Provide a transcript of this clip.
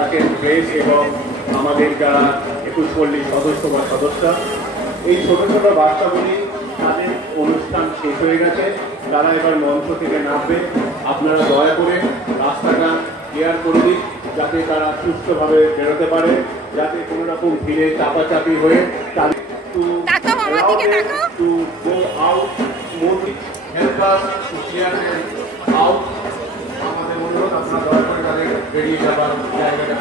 রাখেন প্রেস এবং আমাদের যারা 21 পল্লী সদস্য বা সদস্যা। এই ছোট ছোট বাচ্চাগুলি তাদের অনুষ্ঠান শেষ হয়ে গেছে, তারা এবার মঞ্চ থেকে নামবে। আপনারা দয়া করে রাস্তাটা ক্লিয়ার করে দিন যাতে তারা সুস্থভাবে বেরোতে পারে, যাতে কোনো রকম ভিড়ে চাপাচাপি হয়ে তাদের to go out smoothly, help us to clear them out. আমাদের অনুরোধ আপনারা দয়া করে তাদের বেরিয়ে যাবার জায়গাটা